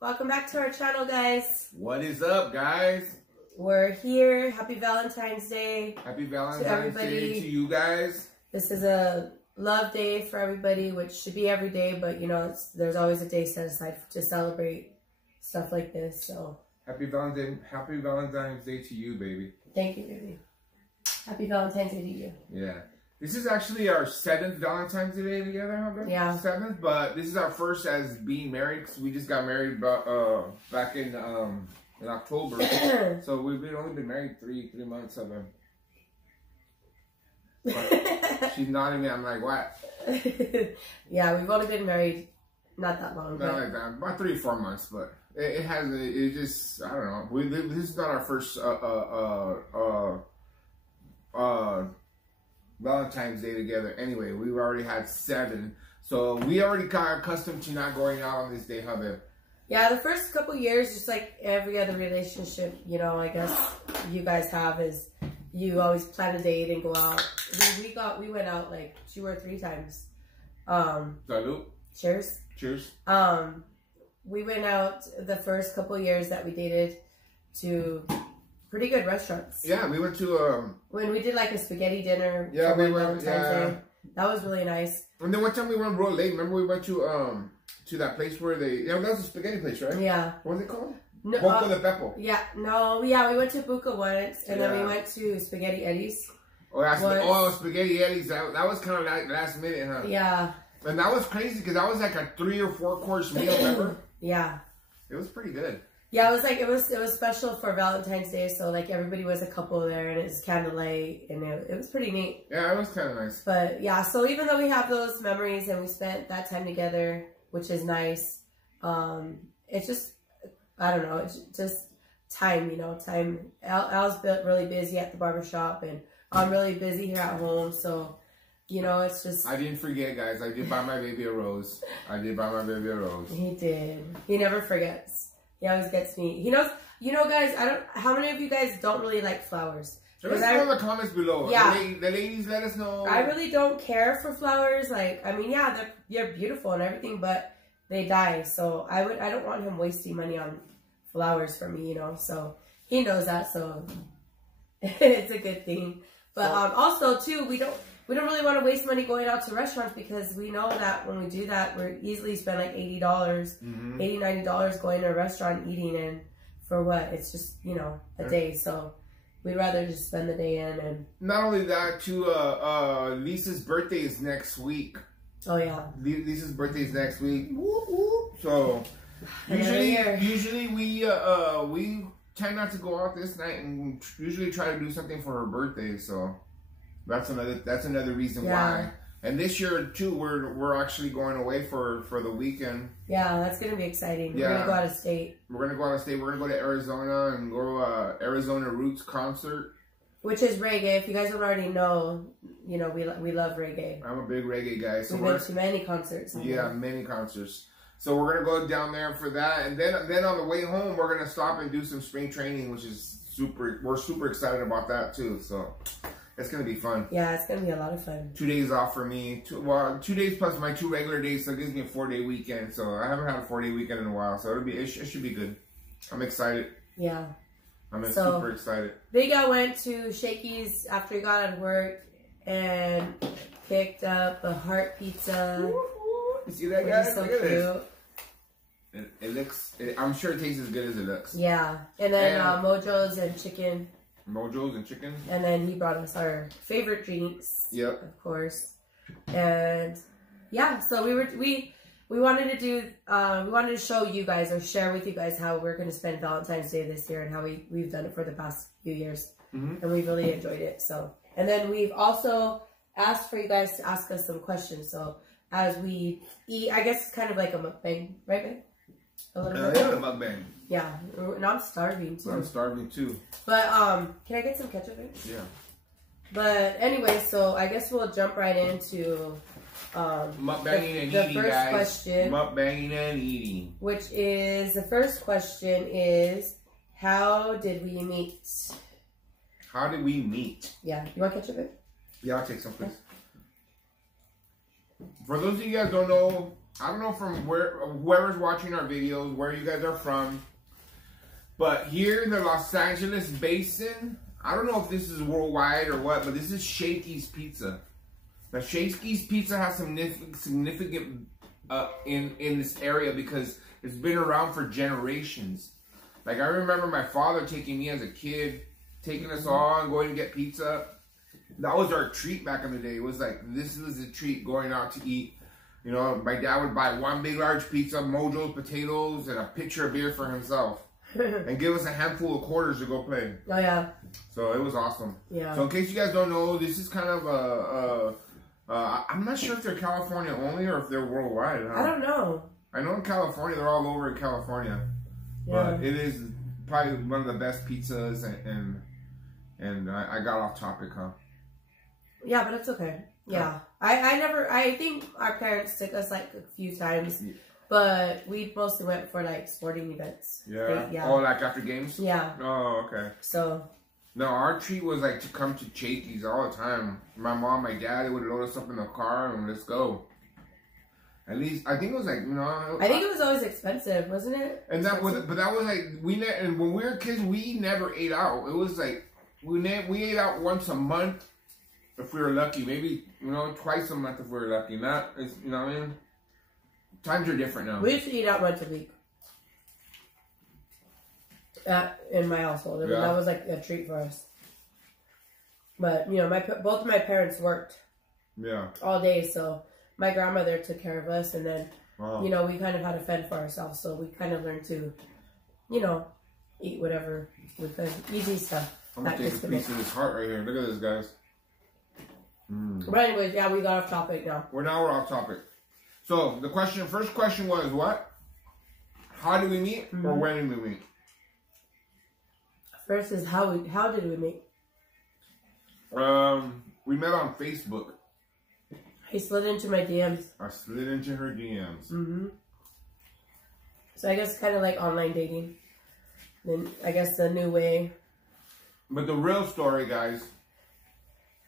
Welcome back to our channel, guys. What is up, guys? We're here. Happy Valentine's Day. Happy Valentine's Day to you guys. This is a love day for everybody, which should be every day, but you know, there's always a day set aside to celebrate stuff like this. So Happy Valentine's Day to you, baby. Thank you, baby. Happy Valentine's Day to you. Yeah. This is actually our 7th Valentine's Day together, huh? Yeah. 7th, but this is our first as being married because we just got married back in October. So we've only been married three months of them. She's nodding me. I'm like, what? Yeah, we've only been married not that long. Not like that. About 3 or 4 months, but it just, I don't know. This is not our first Valentine's Day together. Anyway, we've already had 7, so we already got accustomed to not going out on this day, huh, babe? Yeah, the first couple years, just like every other relationship, you know, I guess you guys have, is you always plan a date and go out. We went out like 2 or 3 times. Salud. Cheers. Cheers. We went out the first couple years that we dated to pretty good restaurants. Yeah, we went to when we did like a spaghetti dinner. Yeah, we went. Valentine's Day. That was really nice. And then one time we went real late. Remember we went to that place where that was a spaghetti place, right? Yeah. What was it called? No, Buca de Beppo. Yeah, no, yeah, we went to Buca once, and then we went to Spaghetti Eddie's. Oh, Spaghetti Eddie's. That was kind of like last minute, huh? Yeah. And that was crazy because that was like a 3 or 4 course meal, remember? Yeah. It was pretty good. Yeah, it was like it was special for Valentine's Day, so like everybody was a couple there, and it was candlelight, and it was pretty neat. Yeah, it was kind of nice. But yeah, so even though we have those memories and we spent that time together, which is nice, it's just, I don't know, it's just time, you know, time. Al's really busy at the barbershop, and I'm really busy here at home, so, you know, it's just... I didn't forget, guys. I did buy my baby a rose. He did. He never forgets. He always gets me. He knows, you know, guys, how many of you guys don't really like flowers? Let us know in the comments below. Yeah. The ladies, let us know. I really don't care for flowers. Like, I mean, yeah, they're beautiful and everything, but they die. So I don't want him wasting money on flowers for me, you know. So he knows that, so it's a good thing. But also too, we don't really want to waste money going out to restaurants, because we know that when we do that, we're easily spend like $80, $90 going to a restaurant eating, and for what? It's just, you know, a day. So we'd rather just spend the day in. And not only that, too, Lisa's birthday is next week. Oh yeah, Lisa's birthday is next week. So usually we tend not to go out this night, and usually try to do something for her birthday. So that's another reason why. And this year too, we're actually going away for the weekend. Yeah, that's gonna be exciting. We're gonna go out of state. We're gonna go to Arizona and go Arizona Roots concert, which is reggae. If you guys don't already know, you know, we love reggae. I'm a big reggae guy. So we've been to many concerts. Yeah, many concerts. So we're gonna go down there for that, and then on the way home, we're gonna stop and do some spring training, which is we're super excited about that too. So it's going to be fun. Yeah, it's going to be a lot of fun. 2 days off for me. 2 days plus my 2 regular days, so it gives me a 4-day weekend. So I haven't had a 4-day weekend in a while, so it should be good. I'm excited. Yeah. I'm super excited. Big Al went to Shakey's after he got out of work and picked up a heart pizza. You see that, guys? So Look at cute. This. It looks, I'm sure it tastes as good as it looks. Yeah. And then Mojo's and chicken. Mojo's and chicken. And then he brought us our favorite drinks. Yep. Of course. And yeah, so we wanted to do we wanted to show you guys, or share with you guys, how we're going to spend Valentine's Day this year, and how we've done it for the past few years. And we've really enjoyed it. So, and then we've also asked for you guys to ask us some questions. So as we eat, I guess it's kind of like a mukbang, right, babe? A little bit. Yeah, a mukbang. Yeah, and I'm starving too. I'm starving too. But can I get some ketchup in? Yeah. But anyway, so I guess we'll jump right into mukbanging and eating, the first guys. question. Mukbanging and eating. Which is, the first question is, how did we meet? How did we meet? Yeah. You want ketchup in? Yeah, I'll take some, please. For those of you guys who don't know I don't know from whoever's watching our videos, where you guys are from, but here in the Los Angeles basin, I don't know if this is worldwide or what, but this is Shakey's Pizza. Now, Shakey's Pizza has some significant in this area because it's been around for generations. Like, I remember my father taking me as a kid, taking us all and going to get pizza. That was our treat back in the day. It was like, this was a treat, going out to eat. You know, my dad would buy one big large pizza, Mojo's potatoes, and a pitcher of beer for himself. And give us a handful of quarters to go play. Oh, yeah. So it was awesome. Yeah. So in case you guys don't know, this is kind of I'm not sure if they're California only or if they're worldwide. I don't know. I know in California, they're all over in California. Yeah. But it is probably one of the best pizzas, and I got off topic, huh? Yeah, but it's okay. Yeah. I think our parents took us like a few times, but we mostly went for like sporting events. Yeah? Yeah. Oh, like after games? Yeah. Oh, okay. So. No, our treat was like to come to Shakey's all the time. My mom, my dad, they would load us up in the car and let's go. At least, I think it was like, you know. I think it was always expensive, wasn't it? And that was, but that was like, and when we were kids, we never ate out. It was like, we ate out once a month if we were lucky. Maybe, you know, twice a month if we were lucky. Not, you know what I mean? Times are different now. We used to eat out once a week. In my household. Yeah. That was like a treat for us. But, you know, both of my parents worked. Yeah. All day, so my grandmother took care of us, and then, you know, we kind of had to fend for ourselves, so we kind of learned to, you know, eat whatever we could. Easy stuff. I'm going to take a piece of this heart right here. Look at this, guys. But anyways, yeah, we got off topic now. We're off topic. So, first question was what? How did we meet, or when did we meet? First is how did we meet? We met on Facebook. He slid into my DMs. I slid into her DMs. So I guess kind of like online dating. Then I guess the new way. But the real story, guys,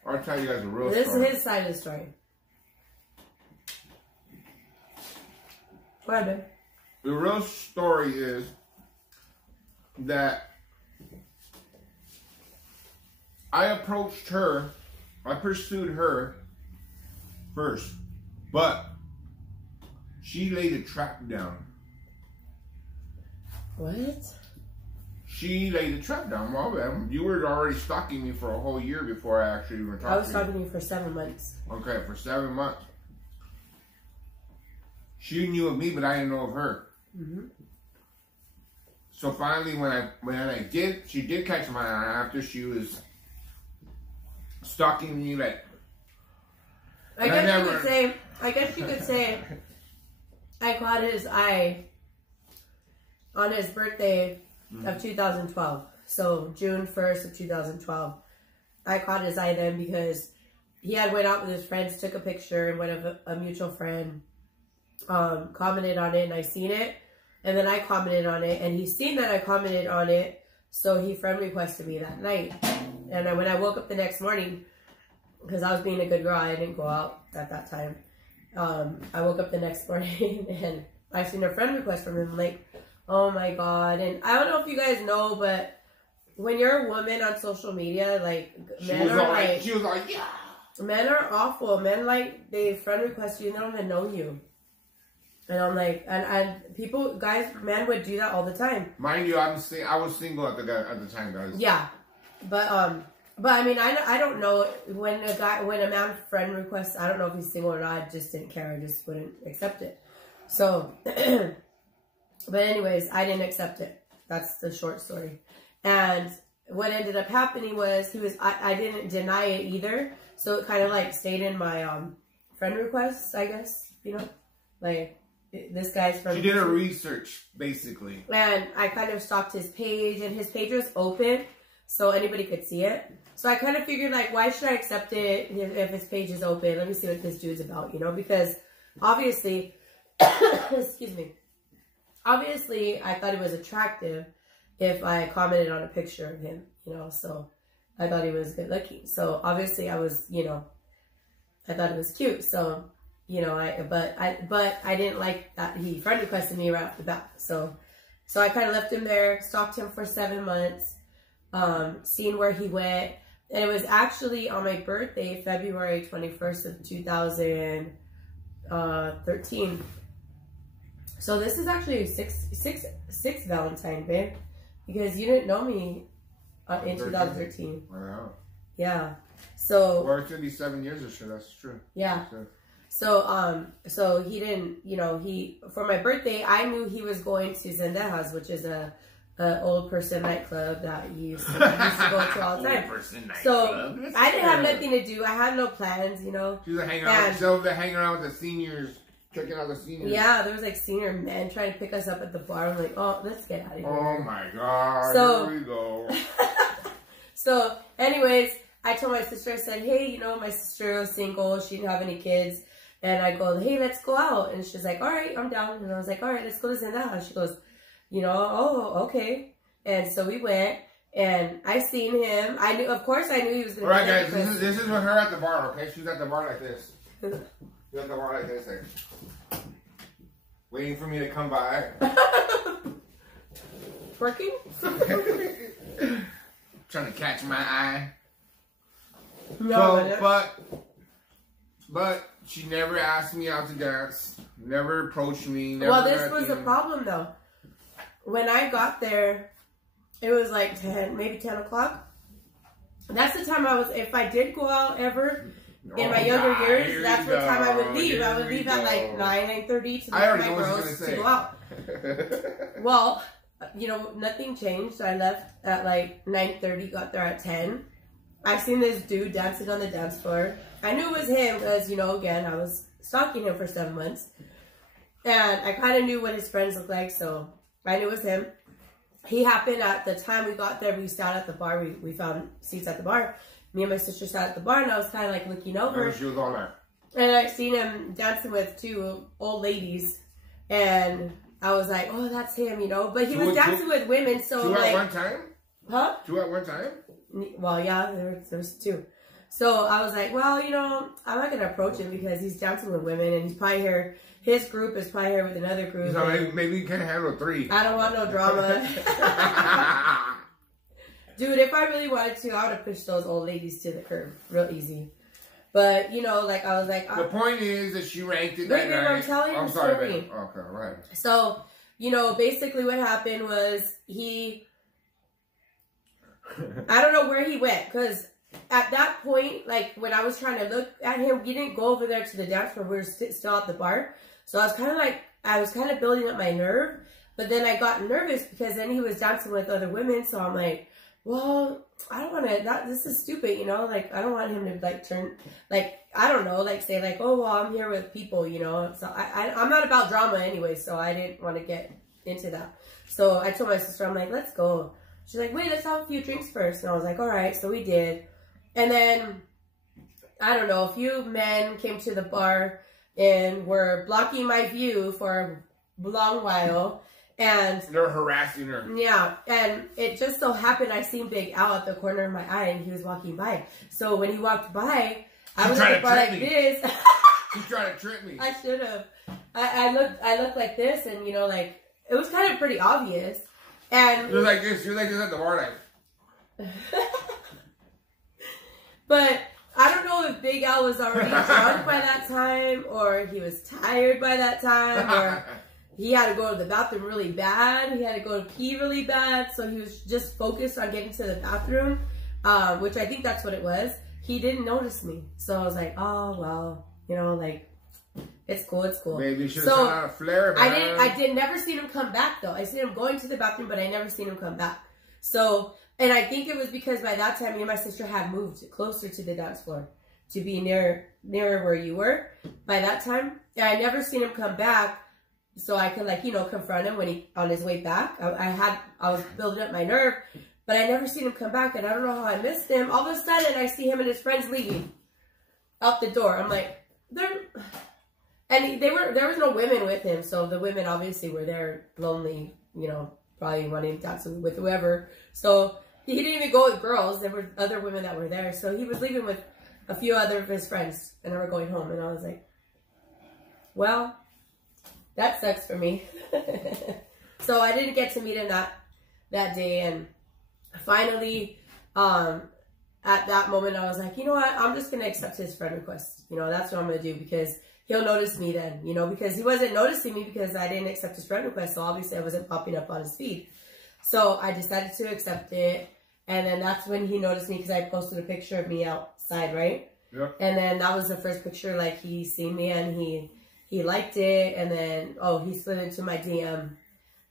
I'll tell you guys the real story. This is his side of the story. Go ahead, babe. The real story is that I approached her, I pursued her first, but she laid a trap down. What? She laid a trap down. Well, you were already stalking me for a whole year before I actually even talked to you. I was talking to you for 7 months. Okay, for 7 months. She knew of me, but I didn't know of her. So finally, she did catch my eye after she was stalking me, like. I guess you could say, I caught his eye on his birthday of 2012. So June 1st of 2012. I caught his eye then because he had went out with his friends, took a picture, and one of a mutual friend commented on it, and I seen it. And then I commented on it, and he seen that I commented on it, so he friend requested me that night. And when I woke up the next morning, because I was being a good girl, I didn't go out at that time. I woke up the next morning, and I seen a friend request from him, like, oh my God. And I don't know if you guys know, but when you're a woman on social media, like, men are awful. Men, like, they friend request you, and they don't even know you. And I'm like, and people, guys, men would do that all the time. Mind you, I was single at the time, guys. Yeah, but I mean, I don't know when a man friend requests. I don't know if he's single or not. I just didn't care. I just wouldn't accept it. So, but anyways, I didn't accept it. That's the short story. And what ended up happening was I didn't deny it either. So it kind of like stayed in my friend requests, I guess, you know, like. This guy's from... She did her research, basically. And I kind of stalked his page, and his page was open, so anybody could see it. So I kind of figured, like, why should I accept it if his page is open? Let me see what this dude's about, you know? Because, obviously... excuse me. Obviously, I thought it was attractive if I commented on a picture of him, you know? So I thought he was good looking. So, obviously, I was, you know... I thought it was cute, so... you know, but I didn't like that he friend requested me right off the bat. So I kind of left him there, stalked him for 7 months, seen where he went. And it was actually on my birthday, February 21st of 2013. So this is actually sixth Valentine, babe, because you didn't know me in 2013. Wow. Yeah. So. Well, it's gonna be 7 years or so. That's true. Yeah. So he didn't, you know, for my birthday, I knew he was going to Zendejas, which is a old person nightclub that he used to go to all the time. So I didn't have nothing to do. I had no plans, you know. She was hanging out. So they're hanging out with the seniors, checking out the seniors. Yeah, there was like senior men trying to pick us up at the bar. I'm like, oh, let's get out of here. Oh my god! So, here we go. So, anyways, I told my sister. I said, hey, you know, my sister was single. She didn't have any kids. And I go, hey, let's go out. And she's like, all right, I'm down. And I was like, all right, let's go to Zendejas. She goes, you know, oh, okay. And so we went, and I seen him. I knew, of course, I knew he was going to. All right, guys, this is with her at the bar, okay? She's at the bar like this. She's at the bar like this, like, waiting for me to come by. Working? Trying to catch my eye. No, so, but she never asked me out to dance. Never approached me. Never well, this was a problem, though. When I got there, it was like 10, maybe 10 o'clock. That's the time I was, if I did go out ever in my younger years, that's what time I would leave. I would leave at like 9:30 to meet my girls to go out. Well, you know, nothing changed. I left at like 9:30, got there at 10. I seen this dude dancing on the dance floor. I knew it was him because, you know, again, I was stalking him for 7 months. And I kind of knew what his friends looked like, so I knew it was him. He happened at the time we got there, we sat at the bar. We found seats at the bar. Me and my sister sat at the bar, and I was kind of like looking over. She was on there. And I seen him dancing with 2 old ladies. And I was like, oh, that's him, you know. But he was dancing with women, so 2 like... 2 at one time? Huh? 2 at one time? Well, yeah, there was 2. So I was like, well, you know, I'm not going to approach him because he's dancing with women, and he's probably here. His group is probably here with another group. So maybe you can't handle 3. I don't want no drama. Dude, if I really wanted to, I would have pushed those old ladies to the curb real easy. But, you know, like, I was like... The point is that she ranked it that night. I'm telling you the story. Okay, right. So, you know, basically what happened was I don't know where he went, because at that point, like, when I was trying to look at him, we didn't go over there to the dance floor. We were still at the bar. So I was kind of building up my nerve. But then I got nervous because then he was dancing with other women. So I'm like, well, I don't want to, this is stupid, you know? Like, I don't want him to, like, turn, like, I don't know, like, say, like, oh, well, I'm here with people, you know? So I'm not about drama anyway, so I didn't want to get into that. So I told my sister, I'm like, let's go. She's like, wait, let's have a few drinks first. And I was like, all right. So we did. And then, I don't know, a few men came to the bar and were blocking my view for a long while. And they're harassing her. Yeah. And it just so happened I seen Big Al at the corner of my eye, and he was walking by. So when he walked by, I was at the bar like this. He tried to trip me. I should have. I looked like this, and, you know, like, it was kind of pretty obvious. And you're like this at the bar, like. But I don't know if Big Al was already drunk by that time, or he was tired by that time, or he had to go to the bathroom really bad. He had to go to pee really bad, so he was just focused on getting to the bathroom, which I think that's what it was. He didn't notice me, so I was like, oh well, you know, like, it's cool, it's cool. Maybe you should have sent out a flare, man. I did never seen him come back, though. I seen him going to the bathroom, but I never seen him come back. So, and I think it was because by that time, me and my sister had moved closer to the dance floor to be nearer where you were by that time. And I never seen him come back, so I could, like, you know, confront him when he, on his way back. I was building up my nerve, but I never seen him come back, and I don't know how I missed him. All of a sudden, I see him and his friends leaving out the door. I'm like, and there was no women with him, so the women obviously were there lonely, you know, probably wanting to dance with whoever. So he didn't even go with girls. There were other women that were there. So he was leaving with a few other of his friends, and they were going home. And I was like, Well, that sucks for me. So I didn't get to meet him that day, and finally, at that moment, I was like, you know what? I'm just gonna accept his friend request. You know, that's what I'm gonna do, because he'll notice me then. You know, because he wasn't noticing me because I didn't accept his friend request, so obviously I wasn't popping up on his feed. So I decided to accept it, and then that's when he noticed me, because I posted a picture of me outside, right? Yeah. And then that was the first picture, like, he seen me, and he liked it, and then, oh, he slid into my DM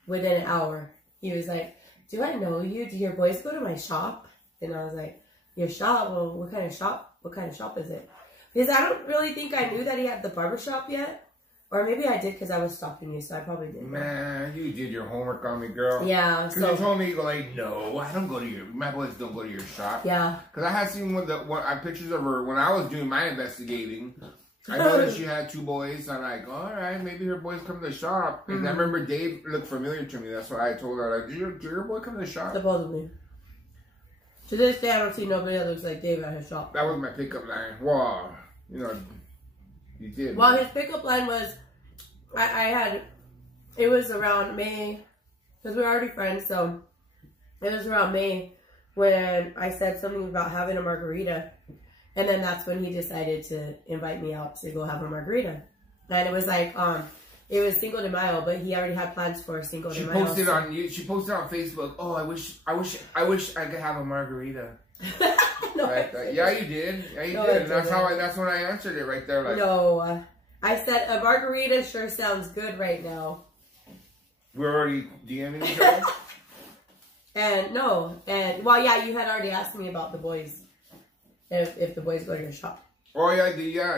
within an hour. He was like, do I know you? Do your boys go to my shop? And I was like, your shop? Well, what kind of shop? What kind of shop is it? Because I don't really think I knew that he had the barbershop yet. Or maybe I did because I was stalking you, so I probably did. Man, you did your homework on me, girl. Yeah. Because you told me, you go like, no, I don't go to my boys don't go to your shop. Yeah. Because I had seen pictures of her when I was doing my investigating. I noticed she had 2 boys. I'm like, all right, maybe her boys come to the shop. And I remember Dave looked familiar to me. That's why I told her, like, did your boy come to the shop? Supposedly. To this day, I don't see nobody that looks like Dave at his shop. That was my pickup line. Wow. You know, you did. Well, his pickup line was, it was around May, because we were already friends, so it was around May when I said something about having a margarita. And then that's when he decided to invite me out to go have a margarita. And it was like, it was Cinco de Mayo, but he already had plans for Cinco de Mayo. She posted on Facebook, oh, I wish I could have a margarita. No, like, yeah, you did. Yeah, you did. And that's when I answered it right there. Like, no, I said a margarita sure sounds good right now. We're already DMing each other? Well, yeah, you had already asked me about the boys. If the boys go to your shop. Oh yeah,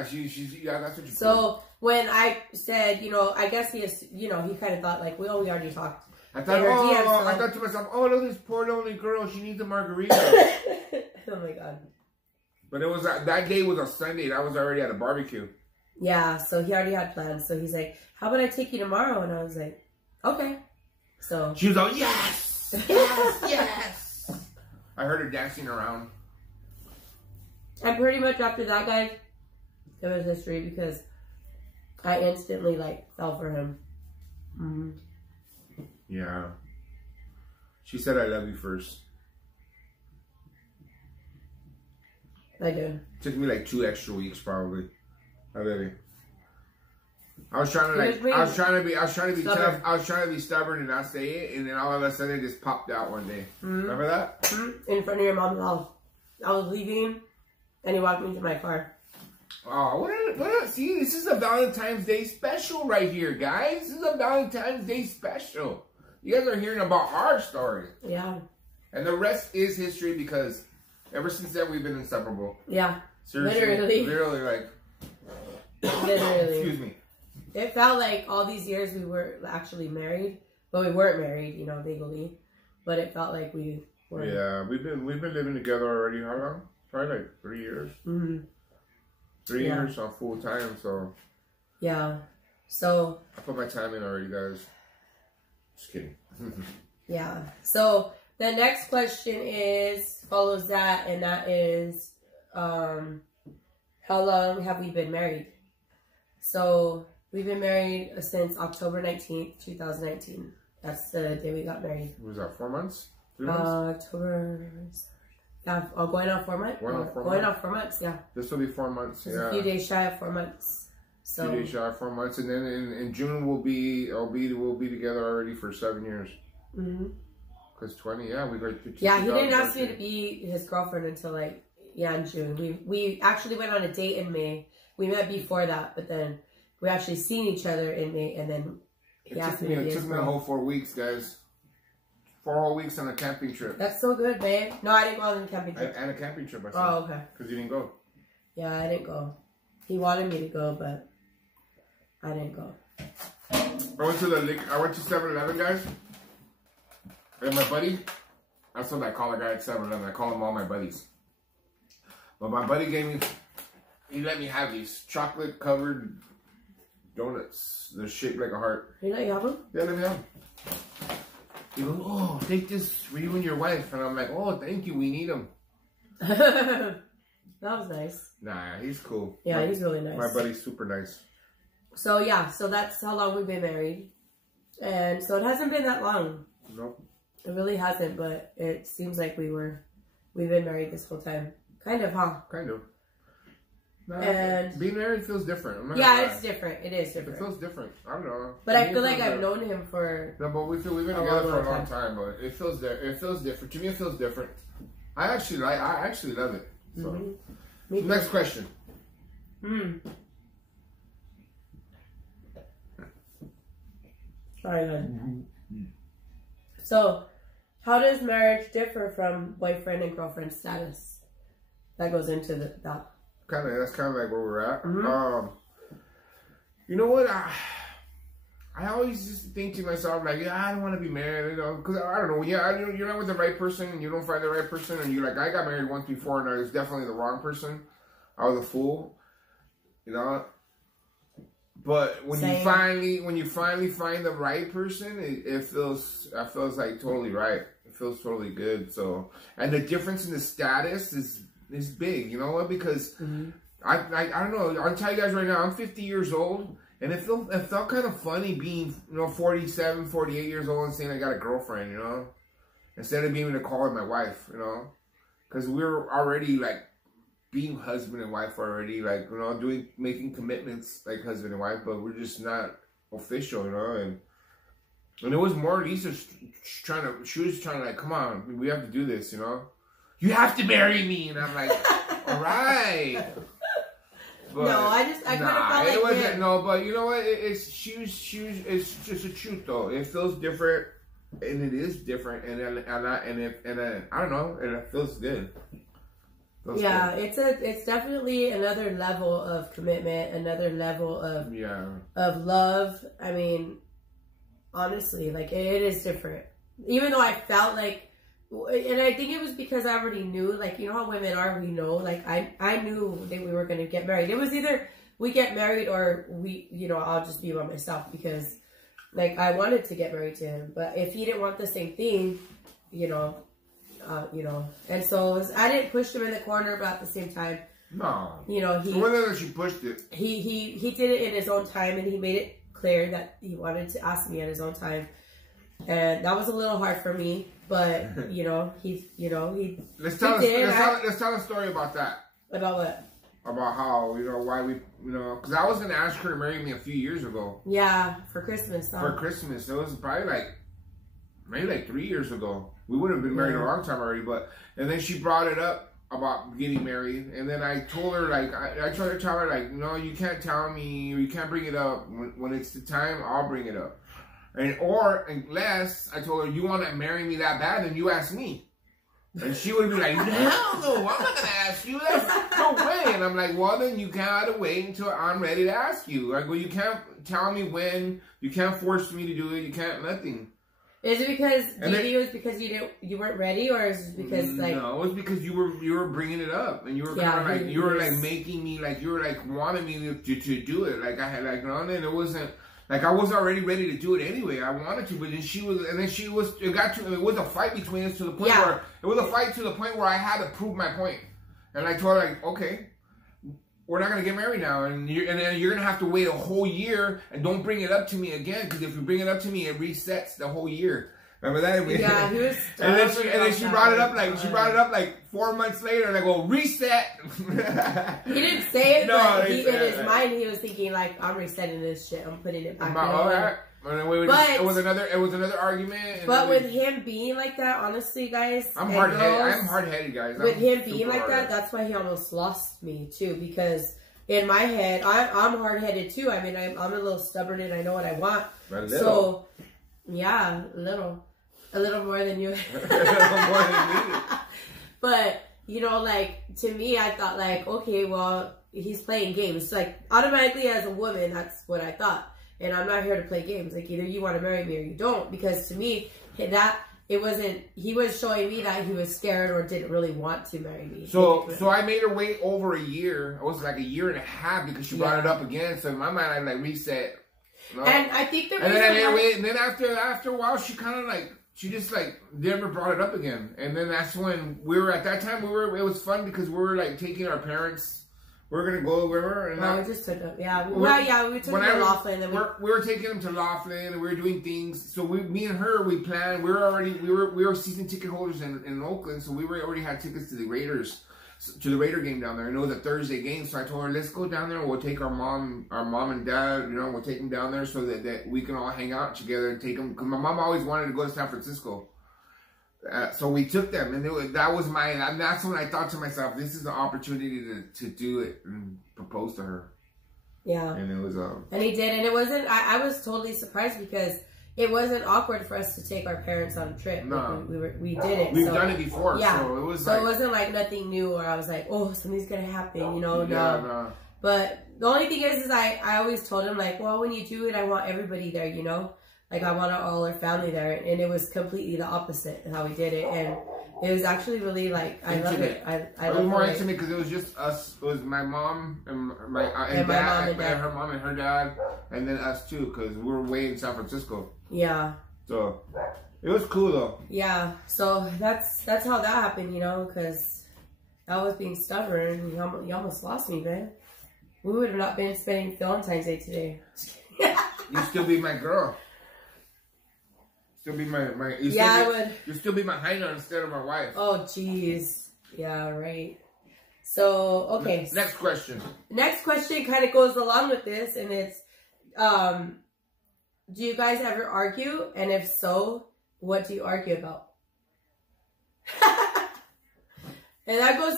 she's that's what you. So when I said, you know, I guess he kind of thought like, we already talked. I thought to myself, oh, look at this poor lonely girl. She needs a margarita. Oh my god. But it was that day was a Sunday. I was already at a barbecue. Yeah, so he already had plans. So he's like, how about I take you tomorrow? And I was like, okay. So she was like, yes, yes, yes. I heard her dancing around. And pretty much after that, guys, it was history, because I instantly, like, fell for him. Mm-hmm. Yeah. She said, I love you first. I do. Took me like 2 extra weeks, probably. I love you. I was trying to be tough. I was trying to be stubborn and not say it, and then all of a sudden it just popped out one day. Mm-hmm. Remember that? Mm-hmm. In front of your mom's house. I was leaving. And he walked me to my car. Oh, see, this is a Valentine's Day special right here, guys. This is a Valentine's Day special. You guys are hearing about our story. Yeah. And the rest is history, because ever since then, we've been inseparable. Yeah. Seriously. Literally, like. Literally. Excuse me. It felt like all these years we were actually married. But we weren't married, you know, legally. But it felt like we were. Yeah, we've been living together already. How long? Probably like 3 years. Mm-hmm. 3 years on full time, so. Yeah. So. I put my time in already, guys. Just kidding. Yeah. So the next question follows that, and that is, how long have we been married? So we've been married since October 19th, 2019. That's the day we got married. Was that 4 months? 3 months? October. Yeah, going on 4 months. Going on 4 months, yeah. This will be 4 months. Just a few days shy of 4 months. So. A few days shy of 4 months, and then in June we'll be together already for 7 years. Mhm. Cause 20, yeah, we got. Yeah, he didn't ask me to be his girlfriend until like in June. We actually went on a date in May. We met before that, but then we actually seen each other in May, and then it took me a whole 4 weeks, guys. 4 whole weeks on a camping trip. That's so good, babe. No, I didn't go on a camping trip. And a camping trip, I said. Oh, okay. Because you didn't go. Yeah, I didn't go. He wanted me to go, but I didn't go. I went to 7-Eleven, guys. And my buddy, that's what I call a guy at 7-Eleven. I call them all my buddies. But my buddy he let me have these chocolate-covered donuts. They're shaped like a heart. He let you have them? Yeah, let me have them. He goes, oh, take this for you and your wife. And I'm like, oh, thank you. We need them. That was nice. Nah, he's cool. Yeah, he's really nice. My buddy's super nice. So yeah, so that's how long we've been married. And so it hasn't been that long. Nope. It really hasn't, but it seems like we've been married this whole time. Kind of, huh? Kind of. No, and being married feels different. Yeah, it's different. It is different. It feels different. I don't know. But I feel like I've known him for... No, but we've been together for a long time, but it feels different. To me, it feels different. I actually love it. So, next question. Sorry, hon. So, how does marriage differ from boyfriend and girlfriend status? That goes into that. That's kind of like where we're at. You know what? I always just think to myself, like, yeah, I don't want to be married, you know, because I don't know. Yeah, you're not with the right person, and you don't find the right person, and you're like, I got married once before, and I was definitely the wrong person. I was a fool, you know. But when you finally find the right person, it feels like totally right. It feels totally good. So, and the difference in the status is big. You know what? Because I don't know. I'll tell you guys right now. I'm 50 years old, and it felt kind of funny being 47, 48 years old and saying I got a girlfriend. You know, instead of being able to call her my wife. You know, because we're already like being husband and wife already, like, you know, making commitments like husband and wife, but we're just not official, you know. And it was more Lisa she was trying to like, come on, we have to do this, you know. You have to marry me, and I'm like, all right. But, no, I kind of felt like it wasn't. No, but you know what? It's just the truth though. It feels different, and it is different, and I don't know, and it feels good. Yeah, it's definitely another level of commitment, another level of love. I mean, honestly, like it is different. Even though I felt like, and I think it was because I already knew, like, you know how women are, we know, like I knew that we were going to get married. It was either we get married or we, you know, I'll just be by myself, because like I wanted to get married to him, but if he didn't want the same thing, you know, and so I didn't push him in the corner, but at the same time, no, you know, whether she pushed it, he did it in his own time, and he made it clear that he wanted to ask me at his own time, and that was a little hard for me, but let's tell a story about that. About what? About how, why we, because I was gonna ask her to marry me a few years ago. Yeah, for Christmas. For Christmas, it was probably maybe 3 years ago. We would have been married a long time already, and then she brought it up about getting married, and then I told her, like, I tried to tell her, like, no, you can't tell me, or you can't bring it up. When it's the time, I'll bring it up. Unless I told her, you want to marry me that bad, then you ask me. And she would be like, hell no, I'm not going to ask you. That's no way. And I'm like, well, then you gotta wait until I'm ready to ask you. Like, well, you can't tell me when, you can't force me to do it, you can't nothing. Is it because it was because you weren't ready, or is it because like no? It was because you were bringing it up, and you were kind of like you were like making me, like you were like wanting me to do it. Like I had like on it. It wasn't like I was already ready to do it anyway. I wanted to, but then she was. It was a fight between us to the point where it was a fight to the point where I had to prove my point, and I told her, like, okay, we're not gonna get married now, and then you're gonna have to wait a whole year, and don't bring it up to me again, because if you bring it up to me, it resets the whole year. Remember that? Yeah, he was. and then she brought it up like 4 months later, and I go, reset. He didn't say it, but in his mind he was thinking, like, I'm resetting this shit. I'm putting it back. All right. And then it was another argument. But with him being like that, honestly, guys, I'm hard-headed, guys. With him being like that, that's why he almost lost me too. Because in my head, I'm hard-headed too. I mean, I'm a little stubborn, and I know what I want. So, yeah, a little more than you. A little more than me. But like, to me, I thought, like, okay, well, he's playing games. Like, automatically as a woman, that's what I thought. And I'm not here to play games. Like, either you want to marry me or you don't. Because to me, he was showing me that he was scared or didn't really want to marry me. So I made her wait over a year. It was like a year and a half, because she brought it up again. So in my mind, I like reset. And I think the reason and then after a while, she kind of like, she just like never brought it up again. And then that's when it was fun, because we were like taking our parents. we're gonna go wherever. And we just took them. Yeah, we took them to Laughlin. And we were taking them to Laughlin, and we were doing things. So me and her, we planned. We were season ticket holders in Oakland, so we already had tickets to the Raiders. To the Raider game down there. And it was a Thursday game, so I told her, let's go down there. We'll take our mom and dad, we'll take them down there so that we can all hang out together and take them. Because my mom always wanted to go to San Francisco. So we took them, and that's when I thought to myself, this is the opportunity to do it and propose to her. Yeah. And it was and he did, and it wasn't. I was totally surprised because it wasn't awkward for us to take our parents on a trip. No, we did it. We've done it before, yeah. So it was. So it wasn't like nothing new, or I was like, oh, something's gonna happen, No. No. But the only thing is I always told him like, well, when you do it, I want everybody there, Like I want all our family there, and it was completely the opposite how we did it, and it was actually really like I love it. I it was more intimate because it was just us. It was my mom and dad, and her mom and her dad, and then us too, because we were way in San Francisco. Yeah. So it was cool though. Yeah. So that's how that happened, because I was being stubborn. You almost lost me, man. We would have not been spending Valentine's Day today. You still be my girl. Still be my I would. You'll still be my hyena instead of my wife. Oh, jeez. Yeah, right. So, okay. Next question. Next question kind of goes along with this, and it's, do you guys ever argue? And if so, what do you argue about? And that goes,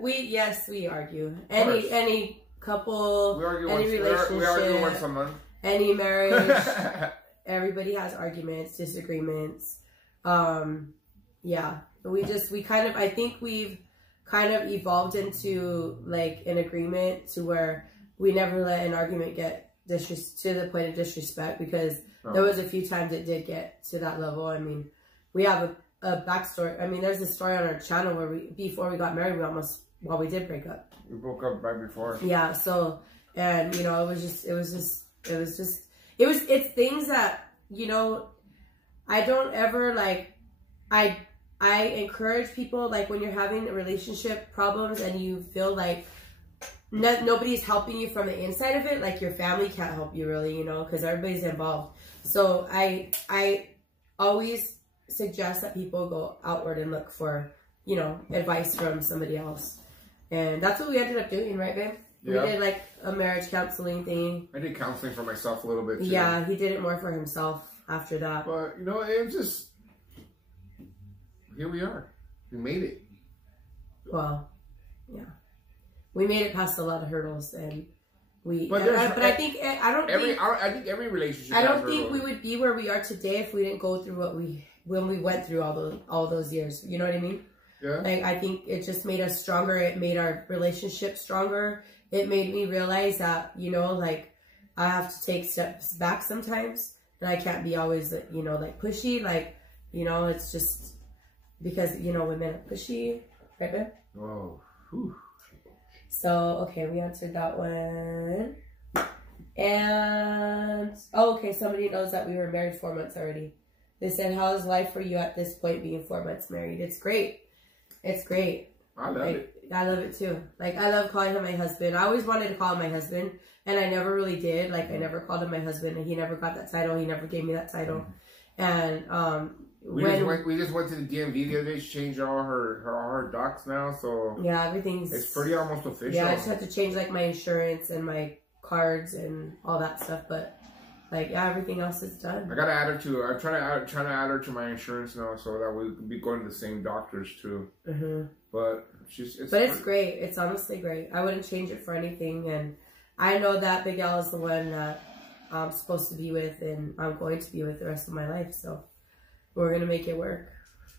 we argue. Any couple, any relationship. We argue once a month. Any marriage. Everybody has arguments, disagreements. Yeah. I think we've kind of evolved into like an agreement to where we never let an argument get to the point of disrespect, because there was a few times it did get to that level. I mean, we have a backstory. I mean, there's a story on our channel where before we got married, we did break up. We broke up right before. Yeah. So, and it's things that, I don't ever like, I encourage people, like when you're having relationship problems and you feel like nobody's helping you from the inside of it, like your family can't help you really, because everybody's involved. So I always suggest that people go outward and look for, advice from somebody else. And that's what we ended up doing, right, babe? Yeah. We did like a marriage counseling thing. I did counseling for myself a little bit too. Yeah, he did it more for himself after that. But, it just, here we are. We made it. Well, yeah. We made it past a lot of hurdles, and I think every relationship. I don't think we would be where we are today if we didn't go through when we went through all those years. You know what I mean? Yeah. Like, I think it just made us stronger. It made our relationship stronger. It made me realize that like I have to take steps back sometimes, and I can't be always like pushy. Like it's just because women are pushy, right, babe? Oh. Whew. So, okay, we answered that one. And, okay, somebody knows that we were married 4 months already. They said, how is life for you at this point being 4 months married? It's great. It's great. I love it. I love it too. Like, I love calling him my husband. I always wanted to call him my husband, and I never really did. Like, I never called him my husband, and he never got that title. He never gave me that title. And, we just went to the DMV the other day. She changed all her docs now, so yeah, everything's. It's pretty almost official. Yeah, I just had to change like my insurance and my cards and all that stuff, but like everything else is done. I gotta add her to. I'm trying to add her to my insurance now, so that we can be going to the same doctors too. Mm-hmm. But it's great. It's honestly great. I wouldn't change it for anything, and I know that Big Al is the one that I'm supposed to be with, and I'm going to be with the rest of my life. So. We're gonna make it work,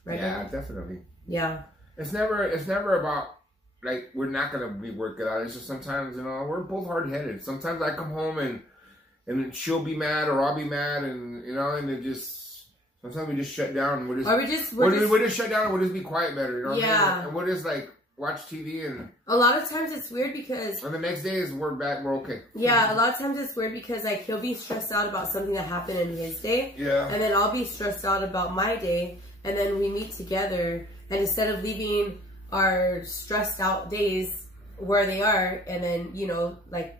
right? Yeah, definitely. Yeah. It's never about like we're not gonna be working out. It's just sometimes we're both hard headed. Sometimes I come home and she'll be mad or I'll be mad, and and it just sometimes we just shut down. And we'll just shut down and we'll just be quiet better. Yeah. And we'll just like watch TV, and a lot of times it's weird because and the next day is we're back, we're okay. Yeah, a lot of times it's weird because like he'll be stressed out about something that happened in his day. Yeah. And then I'll be stressed out about my day, and then we meet together, and instead of leaving our stressed out days where they are, and then, you know, like,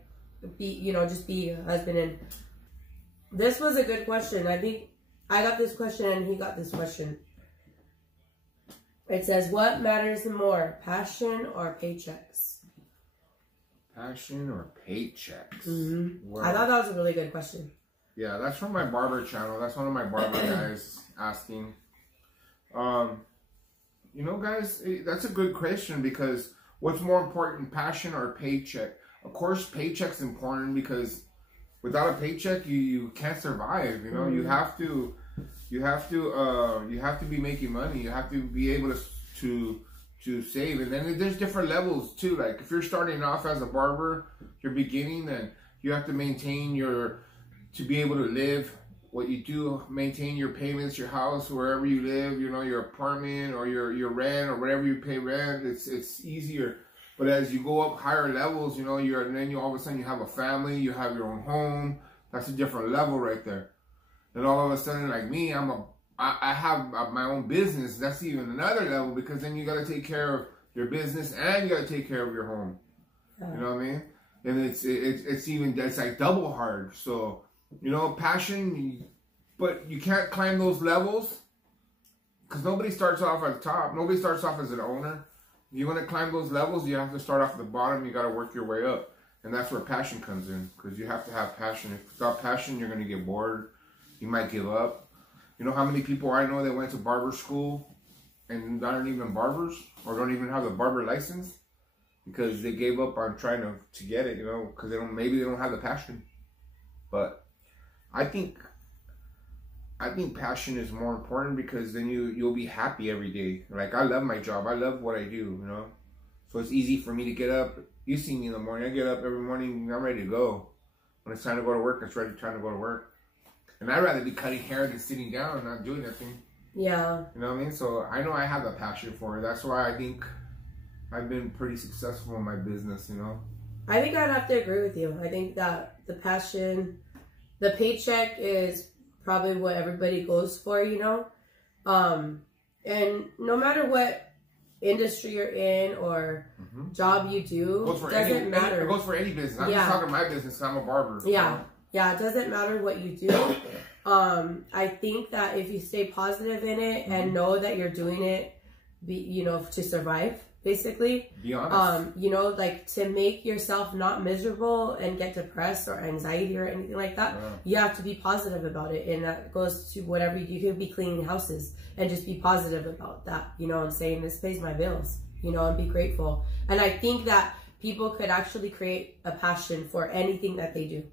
just be a husband. And this was a good question. I think I got this question and he got this question. It says, what matters more, passion or paychecks? Passion or paychecks? Well, I thought that was a really good question. Yeah, that's from my barber channel. That's one of my barber guys asking. You know, guys, that's a good question, because what's more important, passion or paycheck? Of course, paycheck's important, because without a paycheck, you can't survive. You know, you have to be making money. You have to be able to save. And then there's different levels too. Like if you're starting off as a barber, you're beginning, then you have to maintain to be able to live what you do, maintain your payments, your house, wherever you live, you know, your apartment or your rent or whatever you pay rent. It's easier. But as you go up higher levels, you know, then all of a sudden you have a family, you have your own home. That's a different level right there. And all of a sudden, like me, I have my own business. That's even another level, because then you got to take care of your business and you got to take care of your home. You know what I mean? And it's like double hard. So, you know, passion, but you can't climb those levels, because nobody starts off at the top. Nobody starts off as an owner. If you want to climb those levels, you have to start off at the bottom. You got to work your way up. And that's where passion comes in, because you have to have passion. If without passion, you're going to get bored. You might give up. You know how many people I know that went to barber school and aren't even barbers, or don't even have the barber license, because they gave up on trying to get it, you know, because maybe they don't have the passion. But I think passion is more important, because then you'll be happy every day. Like, I love my job. I love what I do, you know. So it's easy for me to get up. You see me in the morning. I get up every morning and I'm ready to go. When it's time to go to work, it's time to go to work. And I'd rather be cutting hair than sitting down and not doing nothing. Yeah. You know what I mean? So I know I have a passion for it. That's why I think I've been pretty successful in my business, you know. I think I'd have to agree with you. I think that the passion, the paycheck is probably what everybody goes for, you know. And no matter what industry you're in or job you do, it doesn't matter. It goes for any business. I'm just talking my business. I'm a barber. Yeah. You know? Yeah, it doesn't matter what you do. I think that if you stay positive in it and know that you're doing it, you know, to survive, basically. Be honest. You know, like, to make yourself not miserable and get depressed or anxiety or anything like that, you have to be positive about it. And that goes to whatever you could be cleaning houses and just be positive about that, you know, and saying, this pays my bills, you know, and be grateful. And I think that people could actually create a passion for anything that they do.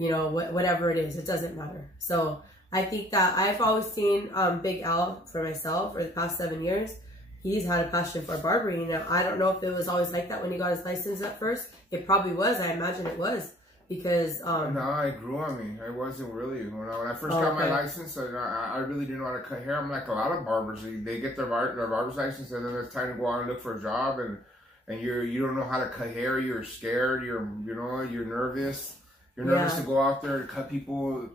You know, whatever it is, it doesn't matter. So I think that I've always seen Big Al, for myself, for the past 7 years. He's had a passion for barbering. Now, I don't know if it was always like that when he got his license at first. It probably was. I imagine it was. Because... no, I grew on me. I wasn't really. When I first got my license, I really didn't know how to cut hair. I'm like a lot of barbers. They get their barber's license, and then it's time to go out and look for a job. And you don't know how to cut hair. You're scared. You're nervous. You're nervous to go out there and cut people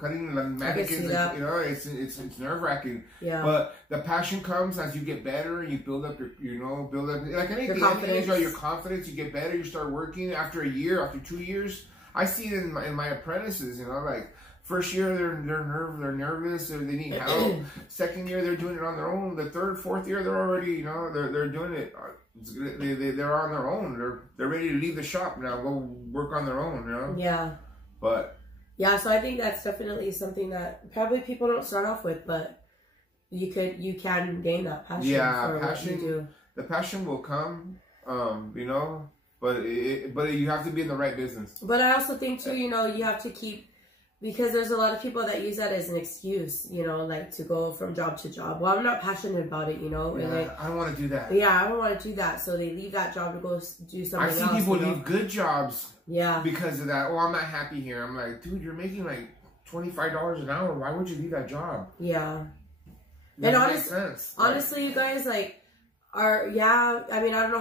cutting mannequins. You know, it's nerve wracking. Yeah. But the passion comes as you get better. You build up like anything. Your confidence. You get better. You start working after a year, after 2 years. I see it in my apprentices. You know, like first year they're nervous. They need help. Second year they're doing it on their own. The third, fourth year they're already, you know, they're doing it. They're on their own. They're ready to leave the shop now. Go work on their own, you know. Yeah. But yeah, so I think that's definitely something that probably people don't start off with, but you can gain that passion. Yeah, for passion. What you do. The passion will come, you know, but you have to be in the right business. But I also think too, you know, you have to keep. Because there's a lot of people that use that as an excuse, you know, like to go from job to job. Well, I'm not passionate about it, you know. Yeah, I don't want to do that. Yeah, I don't want to do that. So they leave that job to go do something else. I see people leave good jobs Yeah. because of that. Oh, I'm not happy here. I'm like, dude, you're making like $25 an hour. Why would you leave that job? Yeah. And honestly, you guys, like, I mean, I don't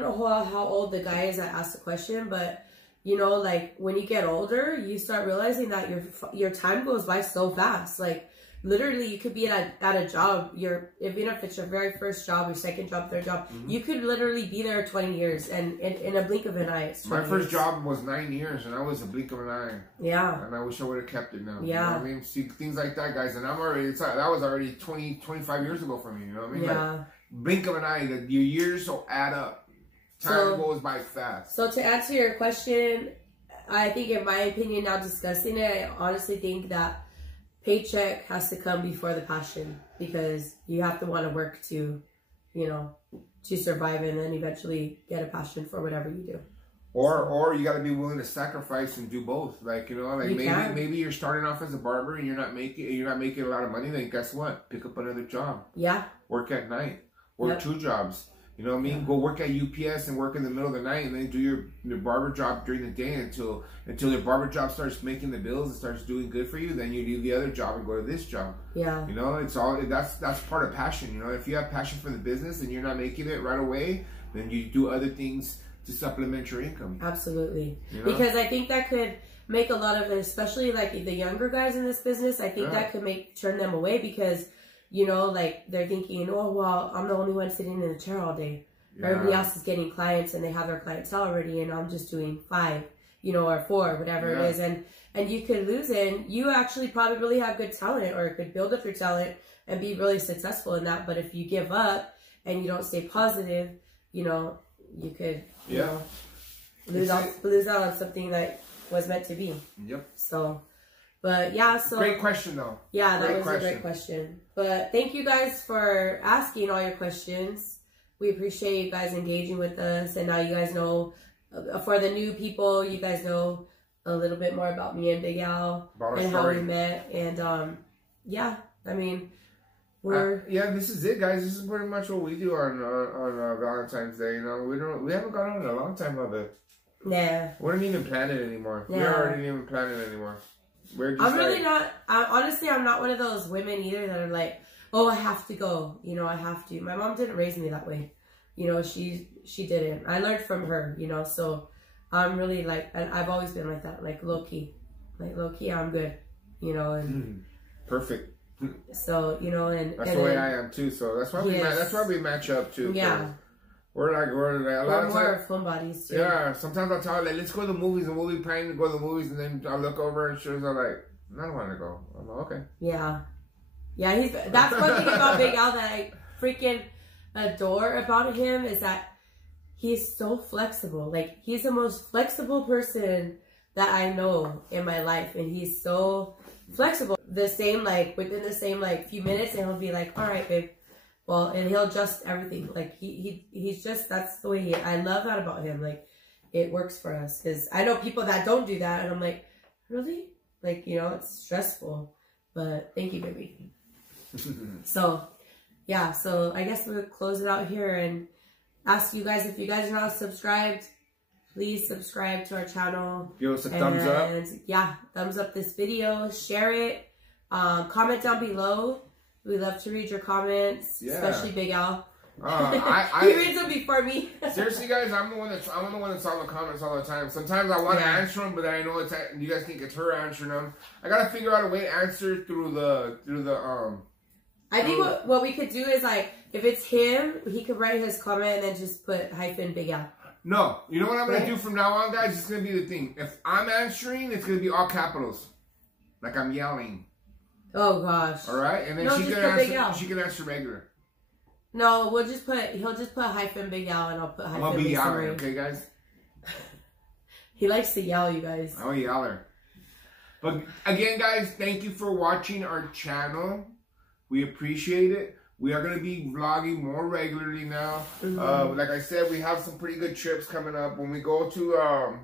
know how old the guy is that asked the question, but you know, like when you get older, you start realizing that your time goes by so fast. Like literally you could be at a job, even if it's your very first job, your second job, third job, you could literally be there 20 years and in a blink of an eye. It's my first job was 9 years and I was a blink of an eye. Yeah. And I wish I would have kept it now. Yeah. You know what I mean? See, things like that, guys. And I'm already, that was already 20, 25 years ago for me. You know what I mean? Yeah. Like, blink of an eye, your years will add up. Time goes by fast. So to answer your question, I think in my opinion, now discussing it, I honestly think that paycheck has to come before the passion, because you have to want to work to, you know, to survive and then eventually get a passion for whatever you do. Or you got to be willing to sacrifice and do both. Like, you know, like maybe you're starting off as a barber and you're not making a lot of money. Then guess what? Pick up another job. Yeah. Work at night. Work 2 jobs. You know what I mean? Yeah. Go work at UPS and work in the middle of the night, and then do your barber job during the day until your barber job starts making the bills and starts doing good for you. Then you leave the other job and go to this job. Yeah. You know, that's part of passion. You know, if you have passion for the business and you're not making it right away, then you do other things to supplement your income. Absolutely. You know? Because I think that could make a lot of, especially like the younger guys in this business, I think that could turn them away, because, you know, like they're thinking, oh, well, I'm the only one sitting in the chair all day. Yeah. Everybody else is getting clients and they have their clientele already, and I'm just doing 5, you know, or 4, whatever it is. And you could lose it. And you actually probably really have good talent, or could build up your talent and be really successful in that. But if you give up and you don't stay positive, you know, you could you know, lose out on something that was meant to be. Yep. So, but yeah, so great question though. Yeah, that was a great question. But thank you guys for asking all your questions. We appreciate you guys engaging with us, and now you guys know, for the new people, you guys know a little bit more about me and Big Al and how we met. And yeah, I mean, this is it, guys. This is pretty much what we do on Valentine's Day. You know, we haven't gone on in a long time of it. Nah. We don't even plan it anymore. Yeah. We aren't even planning it anymore. We're just honestly, I'm not one of those women either that are like, oh, I have to go. You know, I have to. My mom didn't raise me that way. You know, she didn't. I learned from her, you know, so I'm really like, and I've always been like that, like low key, I'm good, you know, and perfect. So, you know, and that's the way I am too. So that's why we match up too. Yeah. We're a lot of more fun bodies too. Yeah. Sometimes I'll tell her, like, let's go to the movies, and we'll be planning to go to the movies, and then I'll look over and she's like, I don't want to go. I'm like, okay. Yeah. Yeah, that's one thing about Big Al that I freaking adore about him, is that he's so flexible. Like, he's the most flexible person that I know in my life, and he's so flexible. Within the same few minutes, and he'll be like, all right, babe. Well, and he'll adjust everything. Like, he's just, that's the way I love that about him. Like, it works for us, because I know people that don't do that, and I'm like, really? Like, you know, it's stressful. But thank you, baby. So, yeah, so I guess we'll close it out here and ask you guys, if you guys are not subscribed, please subscribe to our channel. Give us a thumbs up. Yeah, thumbs up this video. Share it. Comment down below. We love to read your comments, especially Big Al. He reads them before me. Seriously, guys, I'm the one that's on the comments all the time. Sometimes I want to answer them, but I know you guys think it's her answering them. I gotta figure out a way to answer through the. I think what we could do is, like, if it's him, he could write his comment and then just put - Big Al. No, you know what I'm gonna do from now on, guys? It's gonna be the thing. If I'm answering, it's gonna be all capitals, like I'm yelling. Oh gosh. All right, and then she can answer regular. No, he'll just put - Big Al, and I'll put - I'm gonna be yelling, okay, guys? He likes to yell, you guys. I'm a yeller. But again, guys, thank you for watching our channel. We appreciate it. We are going to be vlogging more regularly now. Like I said, we have some pretty good trips coming up. When we go to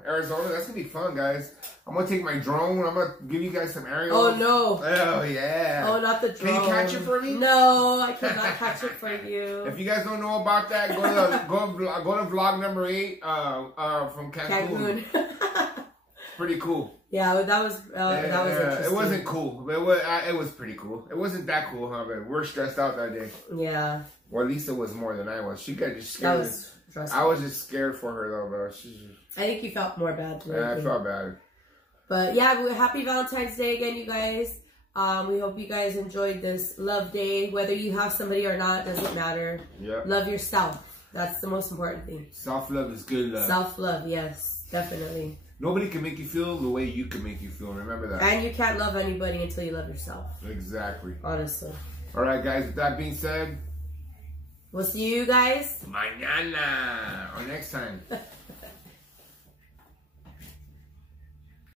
Arizona, that's going to be fun, guys. I'm going to take my drone. I'm going to give you guys some aerials. Oh, no. Oh, yeah. Oh, not the drone. Can you catch it for me? No, I cannot catch it for you. If you guys don't know about that, go to vlog number 8 from Cancun. Pretty cool. Yeah, that was interesting. It wasn't cool. It was pretty cool. It wasn't that cool, huh? But we're stressed out that day. Yeah. Well, Lisa was more than I was. She got just scared. That was stressful. I was just scared for her though, bro. I think you felt more bad. Yeah, I felt bad. But yeah, happy Valentine's Day again, you guys. We hope you guys enjoyed this love day. Whether you have somebody or not, doesn't matter. Yep. Love yourself. That's the most important thing. Self-love is good love. Self-love, yes. Definitely. Nobody can make you feel the way you can make you feel. Remember that. And you can't love anybody until you love yourself. Exactly. Honestly. All right, guys. With that being said, we'll see you guys mañana or next time.